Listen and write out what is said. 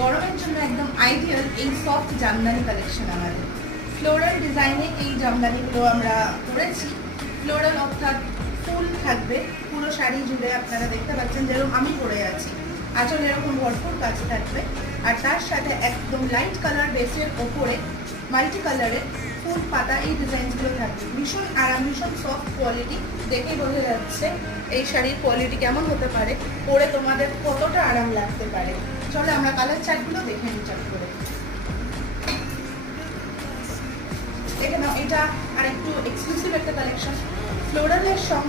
গরমের জন্য একদম আইডিয়াল এই সফট জামদানি কালেকশন আমাদের। ফ্লোরাল ডিজাইনে এই জামদানিগুলো আমরা করেছি। ফ্লোরাল অর্থাৎ ফুল থাকবে পুরো শাড়ি জুড়ে, আপনারা দেখতে পাচ্ছেন যেরকম আমি পরে আছি। আঁচল এরকম ভরপুর কাজ থাকবে, আর তার সাথে একদম লাইট কালার বেসের ওপরে মাল্টি কালারের ফুল পাতা এই ডিজাইনগুলো থাকবে। ভীষণ আরাম, ভীষণ সফট কোয়ালিটি, দেখেই বোঝা যাচ্ছে এই শাড়ির কোয়ালিটি কেমন হতে পারে, পরে তোমাদের কতটা আরাম লাগতে পারে। চলো আমরা কালার চার্টগুলো দেখে নিই চার্ট করে। দেখে নাও, এটা আর একটু এক্সক্লুসিভ একটা কালেকশন। ফ্লোরালের